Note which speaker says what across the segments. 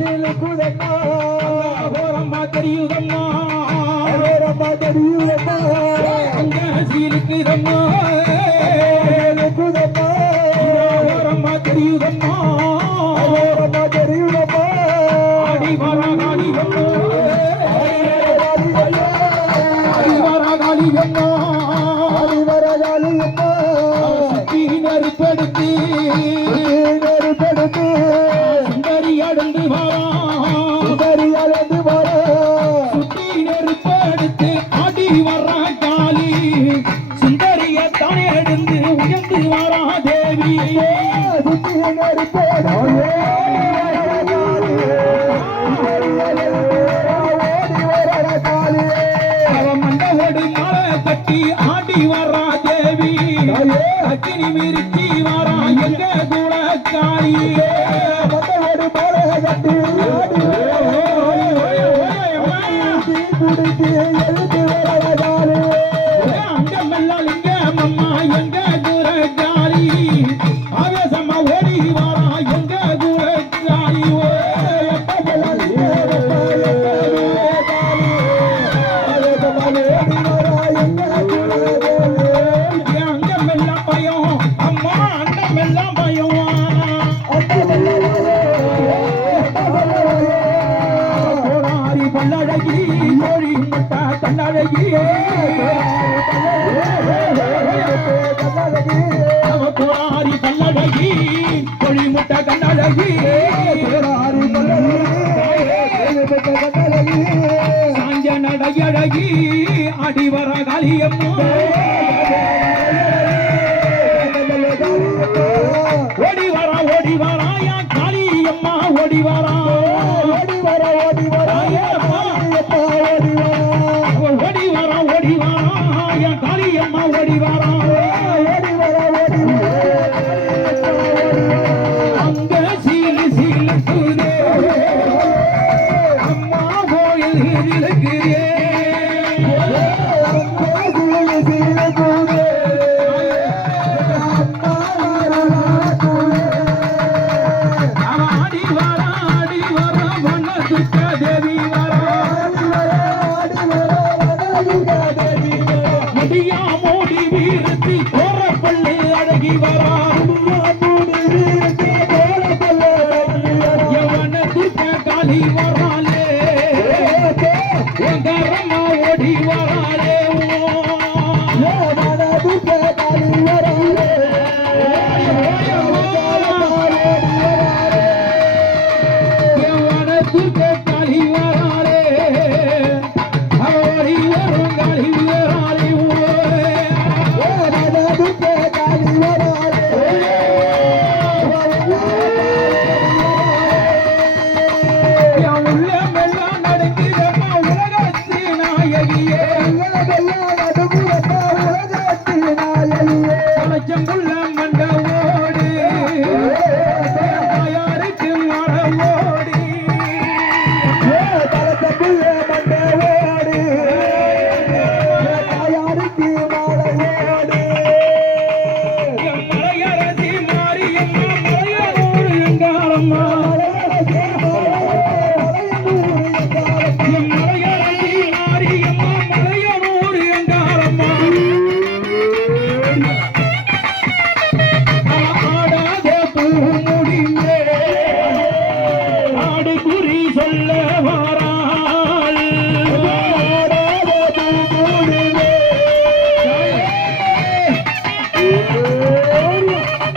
Speaker 1: சிலுக்குதம்மா
Speaker 2: தெரியுதம்மா
Speaker 1: தெரியுதம்மா
Speaker 2: அந்த சீலுக்குதம்மா தெரியுதம்மா
Speaker 1: தெரியுதம்மா
Speaker 2: கட்டி ஆடி வரா தேவி அக்கினி மிருச்சி வரா அம்மா எங்க தன்னழகி கோழி முட்டா தன்னழகி தன்னழகி தன்னழகி கோழி முட்டா கண்ணழகி சாஞ்ச நடையழகி அடிவர காளியம்மா நீர் இழக்கிறே முடியா மோடி வீரத்தில் கோரப்பள்ளி அழகி வரா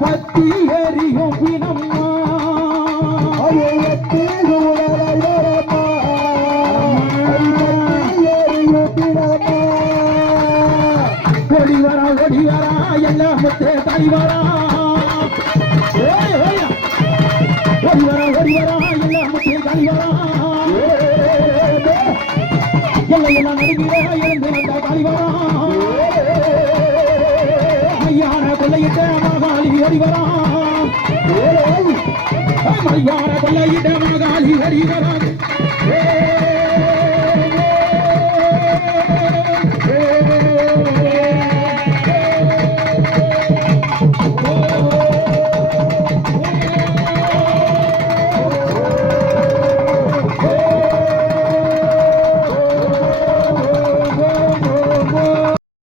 Speaker 2: பத்தி எரியும் பிணம்மா எட்டு ஓடி வரா ஓடி வரா எல்லா முத்தே தாய் எல்லாம் எல்லாம் நடுங்கிற எழுந்து வந்த தாய் கொள்ளையிட்ட மகாலி ஓடி வரா கொள்ளையிட்ட மகாலி ஓடி